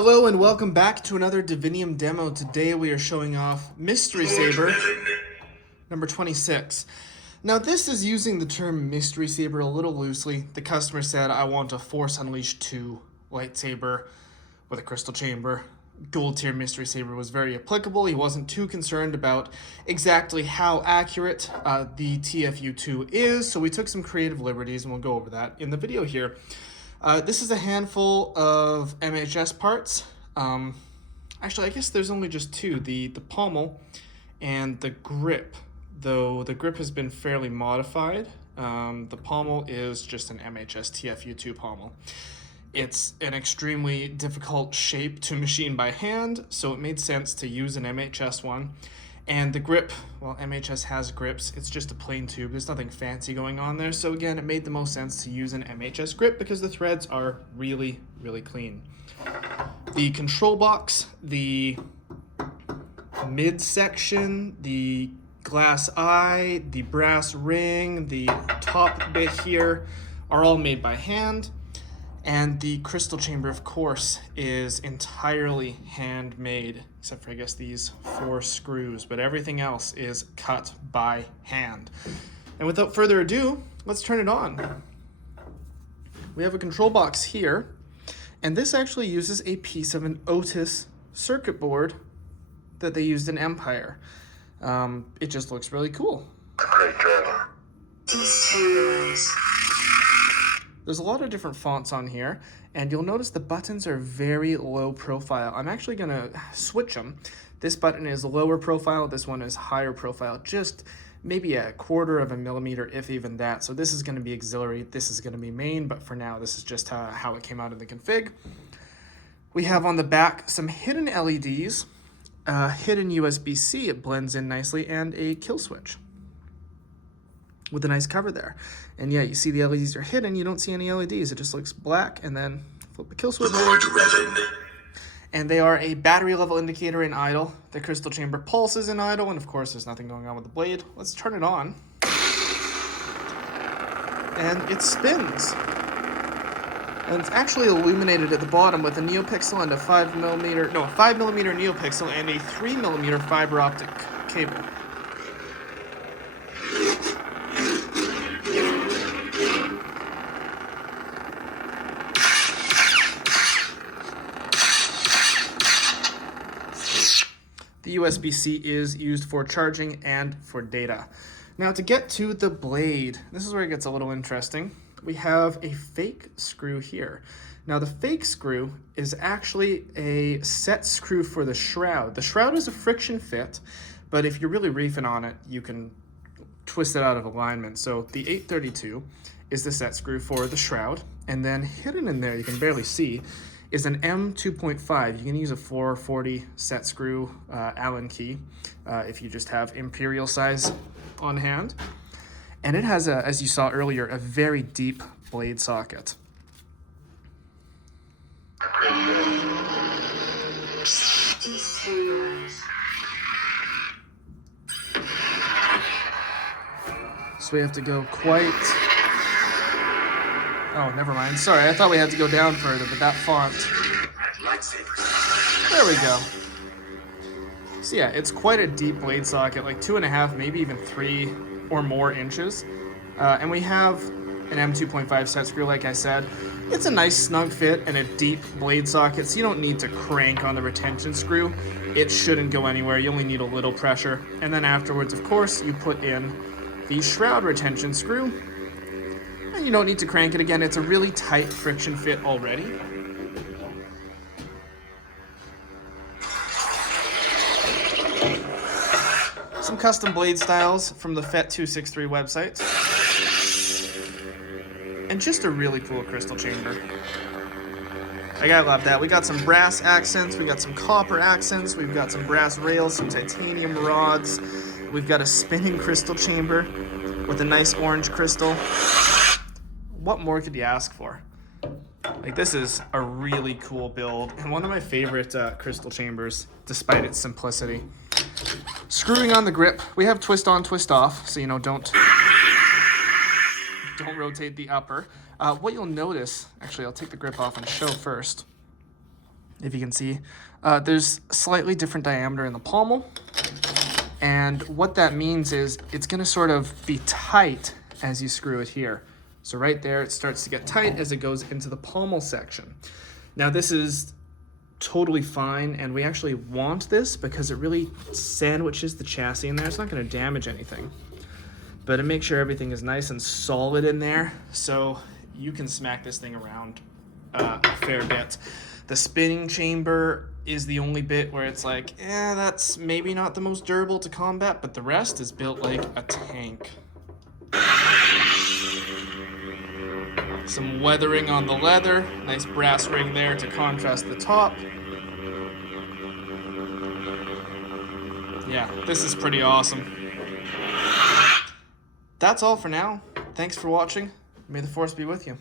Hello and welcome back to another Divinium demo. Today we are showing off Mystery Saber number 26. Now this is using the term Mystery Saber a little loosely. The customer said, I want a Force Unleashed 2 lightsaber with a crystal chamber. Gold tier Mystery Saber was very applicable. He wasn't too concerned about exactly how accurate the TFU2 is, so we took some creative liberties and we'll go over that in the video here. This is a handful of MHS parts. Actually, I guess there's only just two, the pommel and the grip, though the grip has been fairly modified. The pommel is just an MHS TFU2 pommel. It's an extremely difficult shape to machine by hand, so it made sense to use an MHS one. And the grip, well, MHS has grips. It's just a plain tube. There's nothing fancy going on there. So again, it made the most sense to use an MHS grip because the threads are really, really clean. The control box, the midsection, the glass eye, the brass ring, the top bit here are all made by hand. And the crystal chamber, of course, is entirely handmade, except for, I guess, these 4 screws, but everything else is cut by hand. And without further ado, let's turn it on. We have a control box here, and this actually uses a piece of an Otis circuit board that they used in Empire. It just looks really cool. Great job. There's a lot of different fonts on here, and you'll notice the buttons are very low profile. I'm actually going to switch them. This button is lower profile, this one is higher profile, just maybe a 1/4 of a millimeter, if even that. So this is going to be auxiliary, this is going to be main, but for now this is just how it came out in the config. We have on the back some hidden LEDs, hidden USB-C, it blends in nicely, and a kill switch with a nice cover there. And yeah, you see the LEDs are hidden, you don't see any LEDs, it just looks black, and then flip the kill switch. And they are a battery level indicator in idle. The crystal chamber pulses in idle, and of course there's nothing going on with the blade. Let's turn it on. And it spins. And it's actually illuminated at the bottom with a neopixel and a 5mm neopixel and a 3mm fiber optic cable. The USB-C is used for charging and for data. Now to get to the blade, this is where it gets a little interesting. We have a fake screw here. Now the fake screw is actually a set screw for the shroud. The shroud is a friction fit, but if you're really reefing on it, you can twist it out of alignment. So the 832 is the set screw for the shroud, and then hidden in there, you can barely see, is an M2.5. You can use a 440 set screw Allen key if you just have imperial size on hand. And it has, as you saw earlier, a very deep blade socket. So we have to go quite... Oh, never mind. Sorry, I thought we had to go down further, but that font... There we go. So yeah, it's quite a deep blade socket, like 2.5, maybe even 3 or more inches. And we have an M2.5 set screw, like I said. It's a nice snug fit and a deep blade socket, so you don't need to crank on the retention screw. It shouldn't go anywhere, you only need a little pressure. And then afterwards, of course, you put in the shroud retention screw. And you don't need to crank it again, it's a really tight friction fit already. Some custom blade styles from the FET263 website. And just a really cool crystal chamber. I gotta love that. We got some brass accents, we got some copper accents, we've got some brass rails, some titanium rods. We've got a spinning crystal chamber with a nice orange crystal. What more could you ask for? Like, this is a really cool build and one of my favorite crystal chambers, despite its simplicity. Screwing on the grip, we have twist on, twist off, so don't rotate the upper. What you'll notice, actually I'll take the grip off and show first. if you can see. There's slightly different diameter in the pommel, and what that means is it's going to sort of be tight as you screw it here. So right there, it starts to get tight as it goes into the pommel section. Now this is totally fine, and we actually want this because it really sandwiches the chassis in there. It's not going to damage anything, but it makes sure everything is nice and solid in there, so you can smack this thing around a fair bit. The spinning chamber is the only bit where it's like, that's maybe not the most durable to combat, but the rest is built like a tank. Some weathering on the leather, nice brass ring there to contrast the top. Yeah, this is pretty awesome. That's all for now. Thanks for watching. May the force be with you.